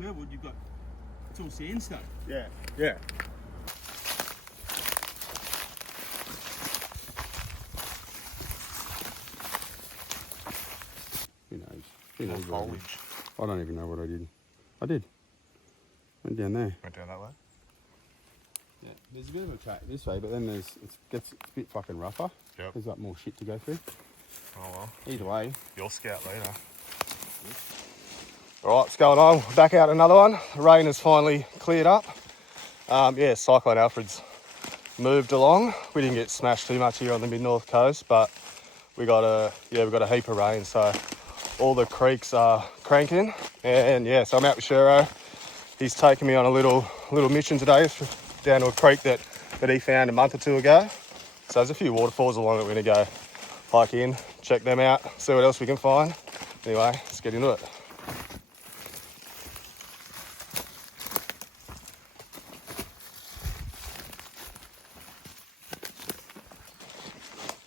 Sherwood, you've got, it's all sandstone. Yeah, yeah. Who knows? Who knows what I did? I don't even know what I did. I did. Went down there. Went down that way? Yeah, there's a bit of a track this way, but then it gets a bit fucking rougher. Yep. There's like more shit to go through. Oh well. Either way. You'll scout later. Alright, what's going on? We're back out another one. The rain has finally cleared up. Yeah, Cyclone Alfred's moved along. We didn't get smashed too much here on the mid-north coast, but we got a heap of rain, so all the creeks are cranking. And yeah, so I'm out with Shero. He's taken me on a little mission today down to a creek that he found a month or two ago. So there's a few waterfalls along that we're gonna go hike in, check them out, see what else we can find. Anyway, let's get into it.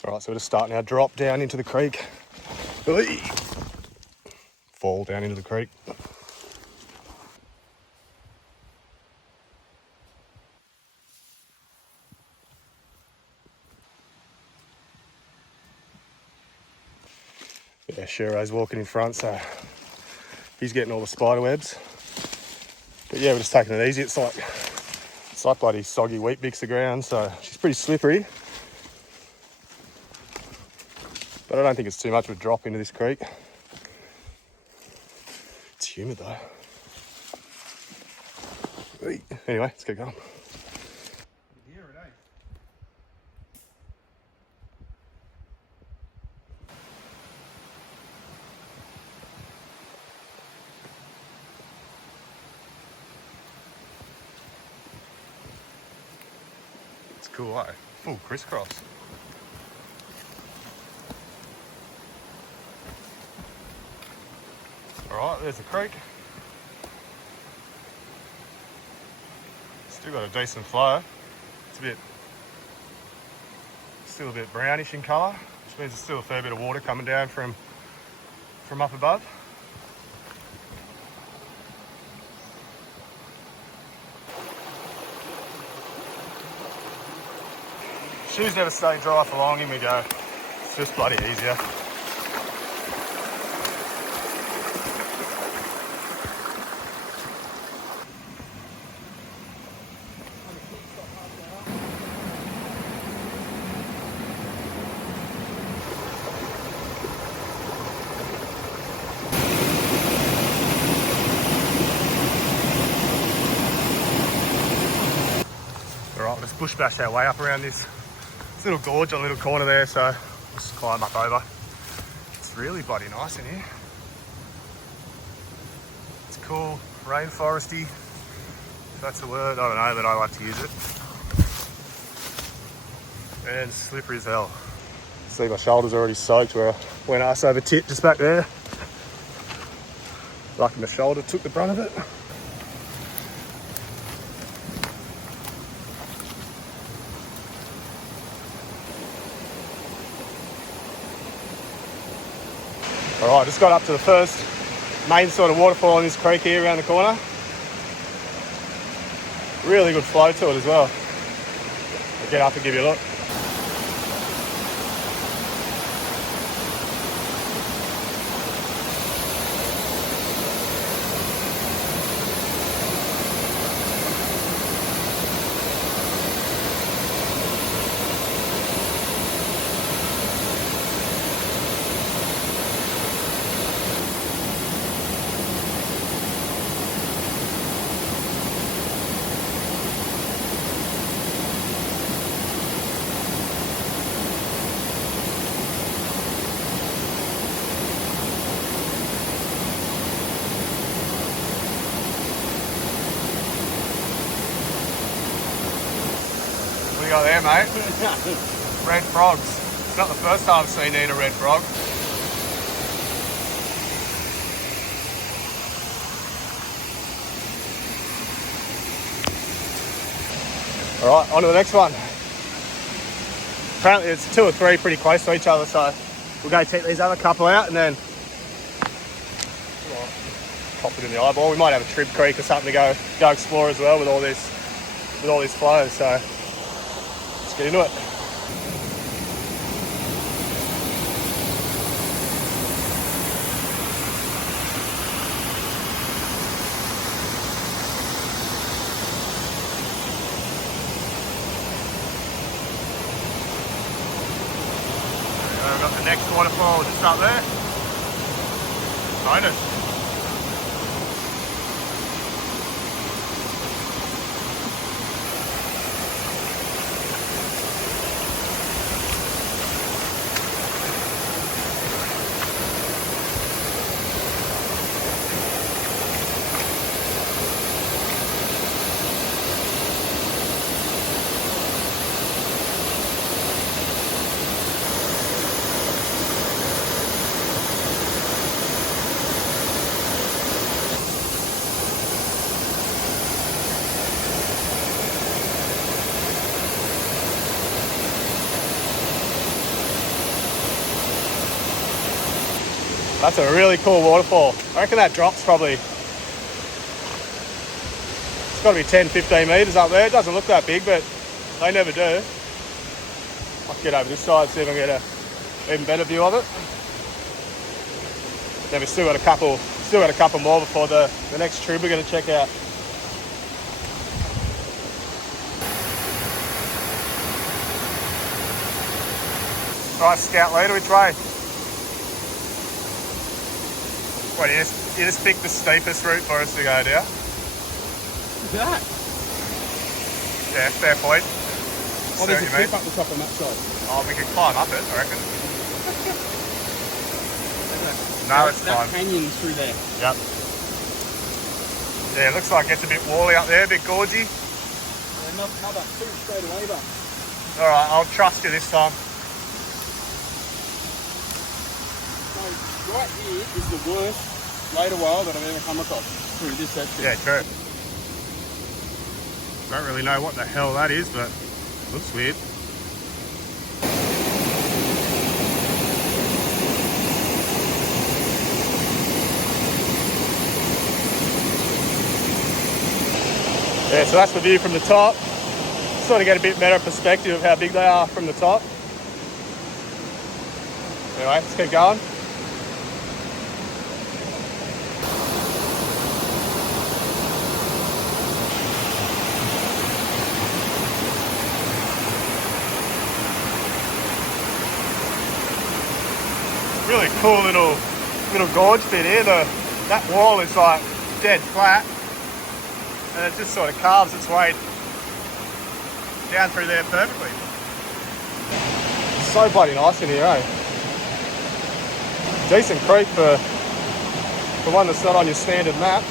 All right, so we're just starting our drop down into the creek. Fall down into the creek. Yeah, Shero's walking in front, so he's getting all the spider webs. But yeah, we're just taking it easy. It's like bloody soggy wheat bix the ground, so she's pretty slippery. But I don't think it's too much of a drop into this creek. It's humid though. Anyway, let's get going. It's cool, eh? Full crisscross. Alright, there's the creek. Still got a decent flow. It's still a bit brownish in colour, which means there's still a fair bit of water coming down from up above. Shoes never stay dry for long, in we go. It's just bloody easier. Alright, let's bush bash our way up around this little gorge on a little corner there, so just climb up over. It's really bloody nice in here. It's cool, rainforesty, if that's a word, I don't know, but I like to use it. And slippery as hell. See, my shoulder's already soaked where I went arse over tit just back there. Lucky my shoulder took the brunt of it. Alright, just got up to the first main sort of waterfall in this creek here around the corner. Really good flow to it as well. I'll get up and give you a look. What do you got there, mate? Red frogs. It's not the first time I've seen you eat a red frog. Alright, on to the next one. Apparently it's 2 or 3 pretty close to each other, so we'll go check these other couple out and then popped it in the eyeball. We might have a trib creek or something to go explore as well with all this flow. So let's get into it. We've got the next waterfall just up there. Bonus. That's a really cool waterfall. I reckon that drops probably, it's got to be 10, 15 metres up there. It doesn't look that big, but they never do. I'll get over this side, see if I can get a even better view of it. Then we've still got a couple more before the next trip we're going to check out. Right, scout leader, which way? What, you just picked the steepest route for us to go down? That? Yeah, fair point. Oh, there's a cliff up the top on that side. Oh, we can climb up it, I reckon. No, it's fine. That canyon's through there. Yep. Yeah, it looks like it's a bit wally up there, a bit gorgy. Yeah, another two straight away, but. Alright, I'll trust you this time. Right here is the worst later whale that I've ever come across through this section. Yeah, true. Don't really know what the hell that is, but looks weird. Yeah, so that's the view from the top. Sort of get a bit better perspective of how big they are from the top. Anyway, let's keep going. Really cool little gorge bit here. That wall is like dead flat, and it just sort of carves its way down through there perfectly. It's so bloody nice in here, eh? Decent creek for one that's not on your standard maps.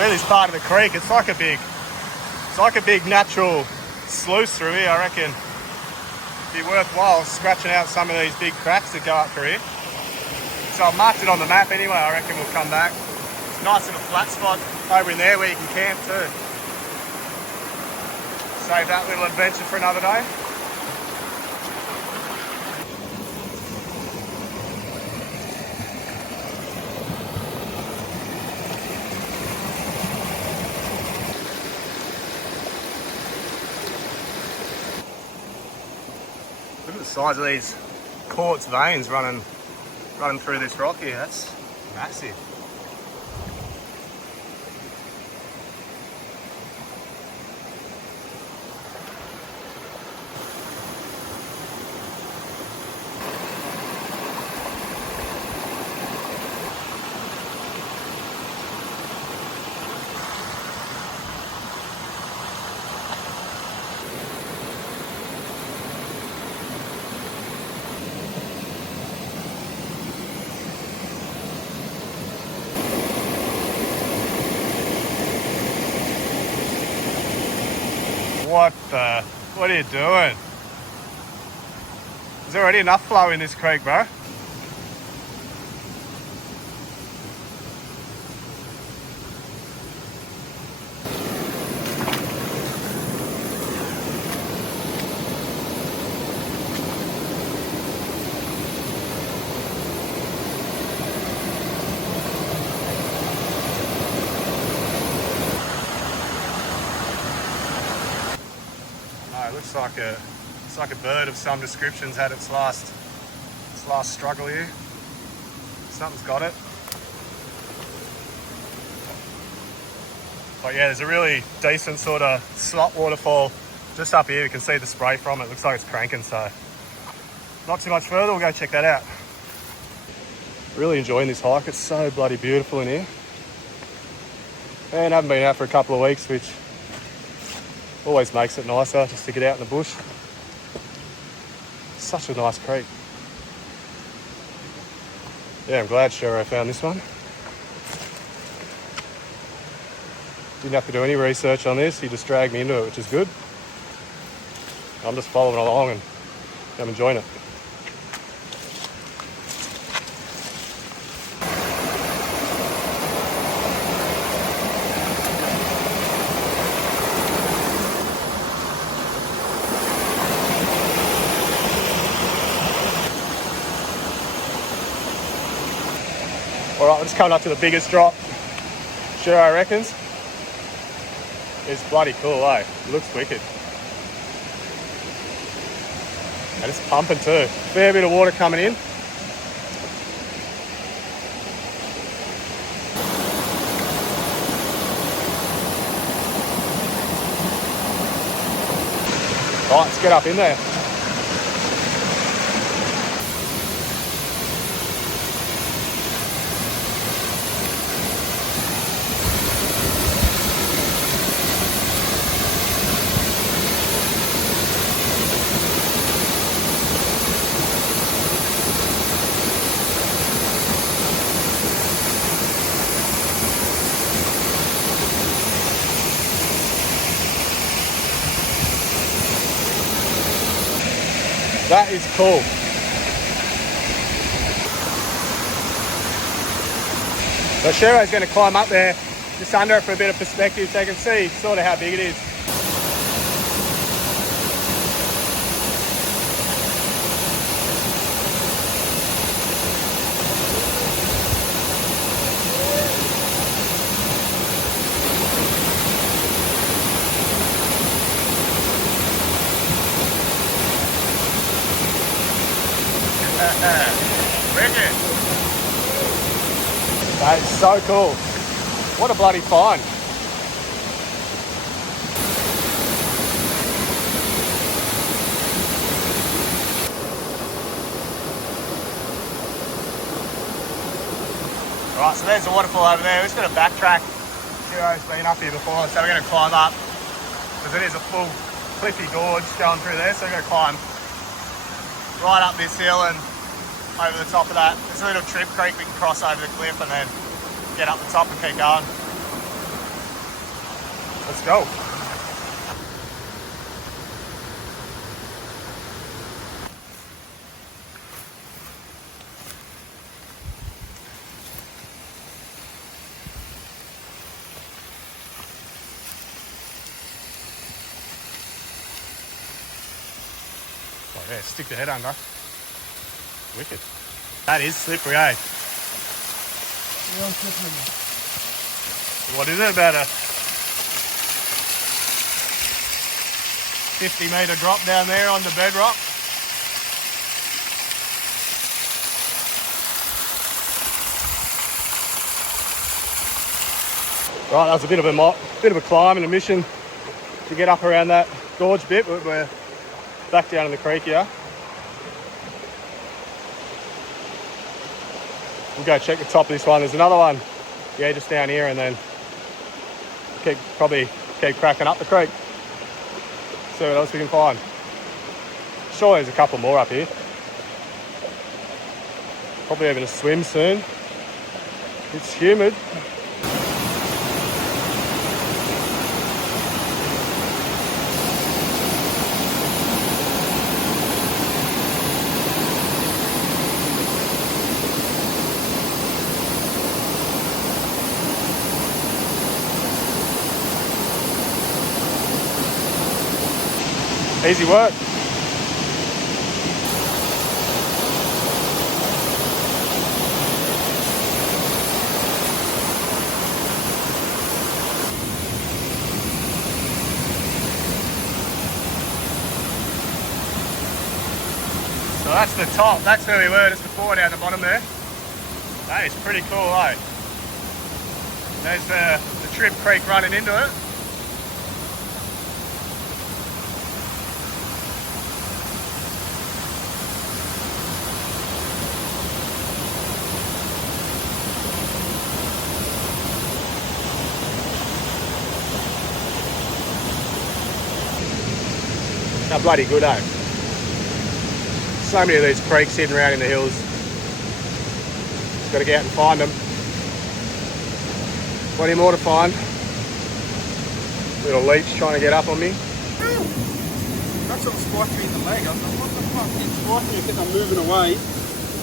See this part of the creek, it's like a big natural sluice through here. I reckon it'd be worthwhile scratching out some of these big cracks that go up through here. So I've marked it on the map anyway. I reckon we'll come back. It's a nice little flat spot over in there where you can camp too. Save that little adventure for another day. Look at the size of these quartz veins running through this rock here. That's massive. What are you doing? There's already enough flow in this creek, bro. looks like a bird of some description's had its last struggle here. Something's got it. But yeah, there's a really decent sort of slot waterfall just up here. You can see the spray from it. Looks like it's cranking, so not too much further. We'll go check that out. Really enjoying this hike. It's so bloody beautiful in here. And haven't been out for a couple of weeks, which always makes it nicer just to get out in the bush. Such a nice creek. Yeah, I'm glad Shero found this one. Didn't have to do any research on this. He just dragged me into it, which is good. I'm just following along and I'm enjoying it. All right, we're just coming up to the biggest drop. Shero reckons. It's bloody cool, eh? It looks wicked. And it's pumping too. Fair bit of water coming in. Right, let's get up in there. That is cool. So Shero's going to climb up there just under it for a bit of perspective so you can see sort of how big it is. Wicked. That is so cool. What a bloody find. Right, so there's the waterfall over there. We're just going to backtrack. Shero's been up here before, so we're going to climb up because it is a full cliffy gorge going through there, so we're going to climb right up this hill and over the top of that. There's a little trip creek we can cross over the cliff and then get up the top and keep going. Let's go. Oh yeah, stick the head under. Wicked. That is slippery, eh? Real slippery. What is it, about a 50-metre drop down there on the bedrock? Right, that was a bit of a climb and a mission to get up around that gorge bit, but we're back down in the creek here. We'll go check the top of this one. There's another one, yeah, just down here, and then probably keep cracking up the creek. See what else we can find. Sure, there's a couple more up here. Probably having a swim soon. It's humid. Easy work. So that's the top. That's where we were just before down the bottom there. That is pretty cool, eh? There's the Trip Creek running into it. How bloody good, eh? So many of these creeks hidden around in the hills. Just got to get out and find them. Plenty more to find. Little leech trying to get up on me. That's what spiked me in the leg. I thought, what the fuck? It spiked me. I think I'm moving away.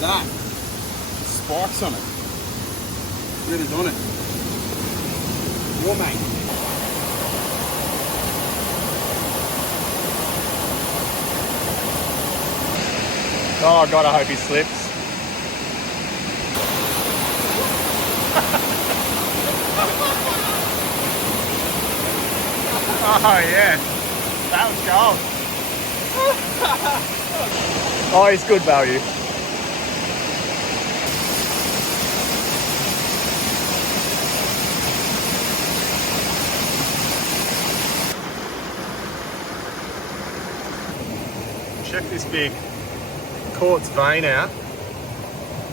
That. Spikes on it. Really done it. Your mate. Oh God, I hope he slips. Oh yeah, that was gold. Oh, he's good value. Check this big quartz vein out.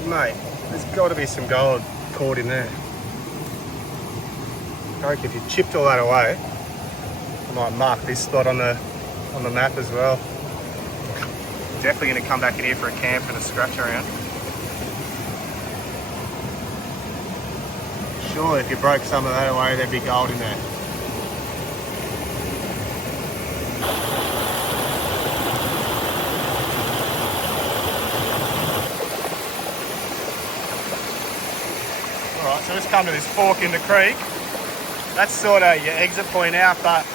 Mate, there's got to be some gold caught in there. I reckon if you chipped all that away, I might mark this spot on the map as well. Definitely going to come back in here for a camp and a scratch around. Surely if you broke some of that away, there'd be gold in there. Alright, so let's come to this fork in the creek. That's sort of your exit point out, but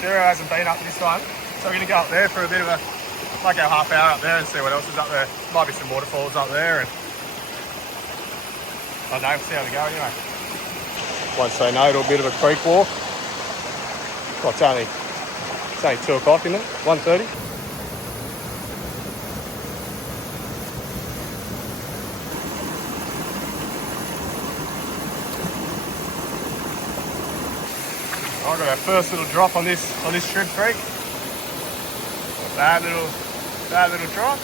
Shero hasn't been up this one. So we're going to go up there for a bit of a, might go half hour up there and see what else is up there. Might be some waterfalls up there, and I don't know, we'll see how we go anyway. Won't say no to a bit of a creek walk. Well, it's only 2 o'clock, isn't it? 1:30. I've got our first little drop on this Trip Creek. Bad little drop.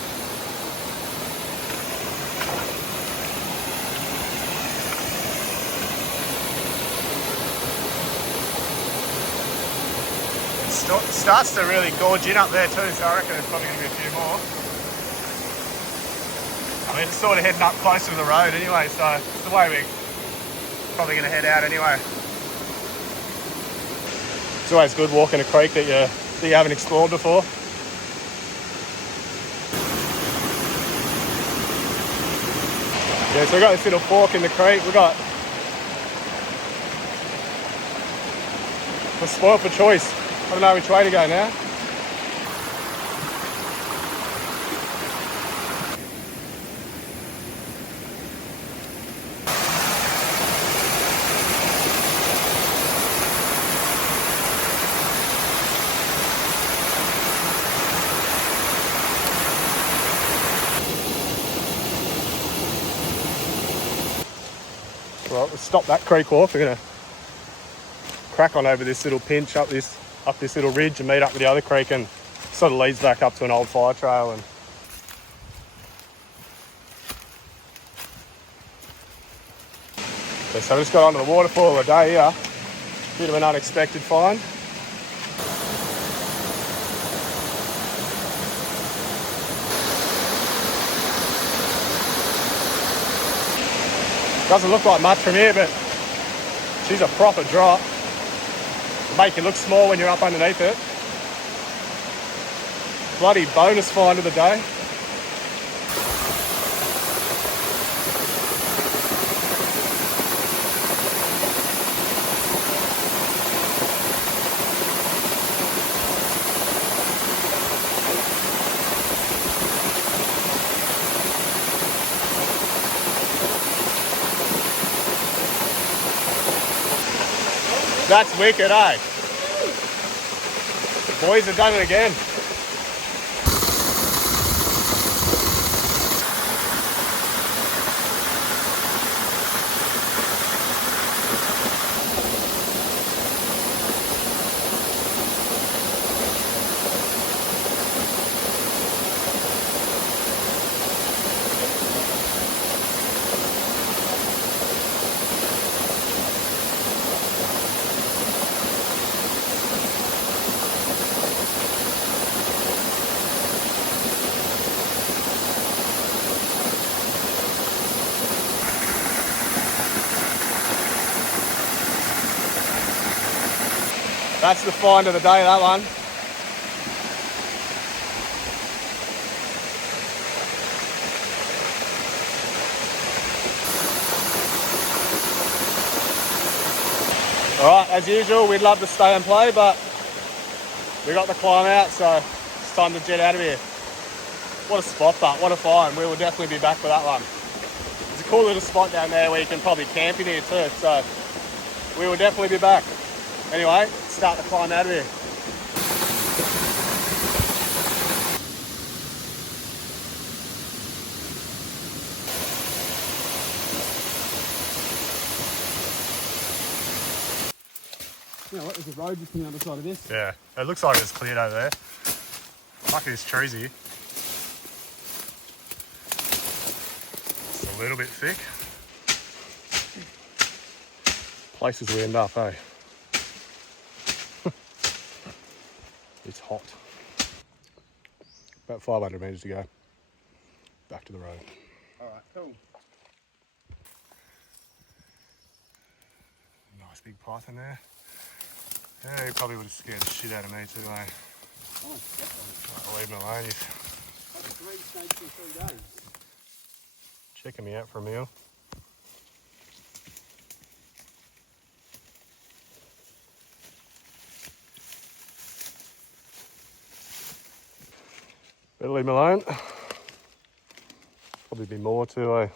It starts to really gorge in up there too, so I reckon there's probably going to be a few more. I mean, it's sort of heading up close to the road anyway, so it's the way we're probably going to head out anyway. It's always good walking a creek that you haven't explored before. Yeah, so we've got this little fork in the creek. We're spoiled for choice. I don't know which way to go now. Right, we'll stop that creek walk. We're going to crack on over this little pinch up this little ridge and meet up with the other creek, and sort of leads back up to an old fire trail. And so I just got onto the waterfall of the day here. Bit of an unexpected find. Doesn't look like much from here, but she's a proper drop. It'll make you look small when you're up underneath it. Bloody bonus find of the day. That's wicked, eh? The boys have done it again. That's the find of the day, that one. All right, as usual, we'd love to stay and play, but we got the climb out, so it's time to jet out of here. What a spot, but what a find. We will definitely be back for that one. There's a cool little spot down there where you can probably camp in here too, so we will definitely be back. Anyway, start the climb out of here. You know what, there's a road just on the other side of this. Yeah, it looks like it's cleared over there. Lucky there's trees here. It's a little bit thick. Places we end up, eh? It's hot. About 500 metres to go. Back to the road. Alright, cool. Nice big python there. Yeah, he probably would have scared the shit out of me too, eh? I'll leave him alone. He's 3 snakes in 3 days. checking me out for a meal. Better leave him alone. Probably be more too, eh?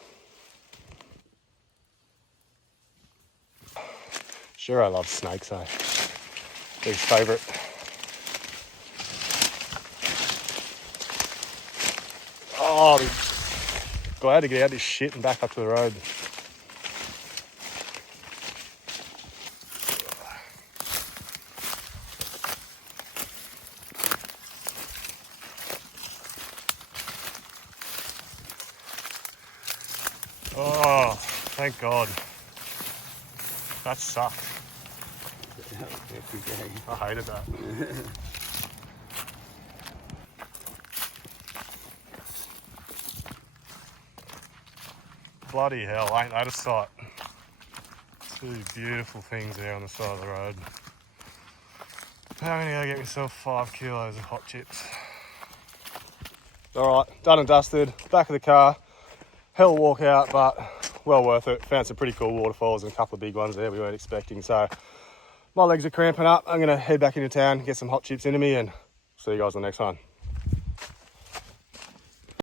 Shero loves snakes, eh? His favourite. Oh, I'm glad to get out of this shit and back up to the road. Oh, thank God. That sucked. I hated that. Bloody hell, ain't that a sight? Two beautiful things there on the side of the road. Now I'm gonna go get myself 5 kilos of hot chips. Alright, done and dusted, back of the car. Hell walk out, but well worth it. Found some pretty cool waterfalls and a couple of big ones there we weren't expecting, so my legs are cramping up. I'm gonna head back into town, get some hot chips into me, and see you guys on the next one.